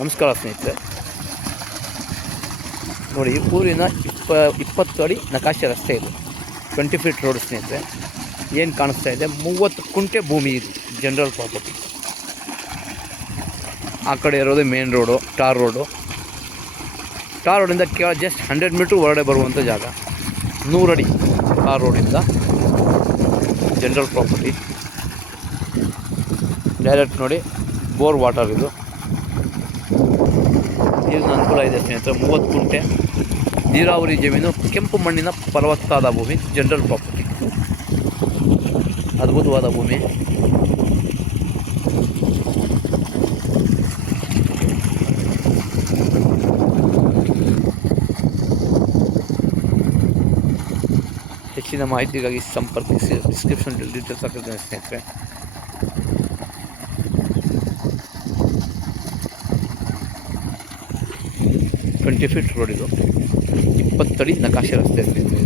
ನಮಸ್ಕಾರ ಸ್ನೇಹಿತರೆ. ನೋಡಿ, ಊರಿನ 20 ಅಡಿ ನಕಾಶೆ ರಸ್ತೆ ಇದು. 20 ಫೀಟ್ ರೋಡ್ ಸ್ನೇಹಿತರೆ. ಏನು ಕಾಣಿಸ್ತಾ ಇದೆ, 30 ಕುಂಟೆ ಭೂಮಿ ಇದು ಜನರಲ್ ಪ್ರಾಪರ್ಟಿ. ಆ ಕಡೆ ಇರೋದು ಮೇನ್ ರೋಡು, ಟಾರ್ ರೋಡಿಂದ ಕೇವಲ ಜಸ್ಟ್ 100 ಮೀಟ್ರ್ ಹೊರಗಡೆ ಬರುವಂಥ ಜಾಗ. 100 ಅಡಿ ಟಾರ್ ರೋಡಿಂದ ಜನರಲ್ ಪ್ರಾಪರ್ಟಿ. ಡೈರೆಕ್ಟ್ ನೋಡಿ, ಬೋರ್ ವಾಟರ್ ಇದು. ನೀರಿನ ಅನುಕೂಲ ಇದೆ ಸ್ನೇಹಿತರೆ. 30 ಕುಂಟೆ ನೀರಾವರಿ ಜಮೀನು, ಕೆಂಪು ಮಣ್ಣಿನ ಫಲವತ್ತಾದ ಭೂಮಿ, ಜನರಲ್ ಪ್ರಾಪರ್ಟಿ. ಅದ್ಭುತವಾದ ಭೂಮಿ. ಹೆಚ್ಚಿನ ಮಾಹಿತಿಗಾಗಿ ಸಂಪರ್ಕಿಸಿ. ಡಿಸ್ಕ್ರಿಪ್ಷನ್ ಡೀಟೇಲ್ಸ್ ಹಾಕಿದ್ದೇನೆ ಸ್ನೇಹಿತರೆ. ಟ್ವೆಂಟಿ ಫೀಟ್ ರೋಡ್ ಇದು. 20 ಅಡಿ ನಕಾಶೆ ರಸ್ತೆ ಸ್ನೇಹಿತರೆ.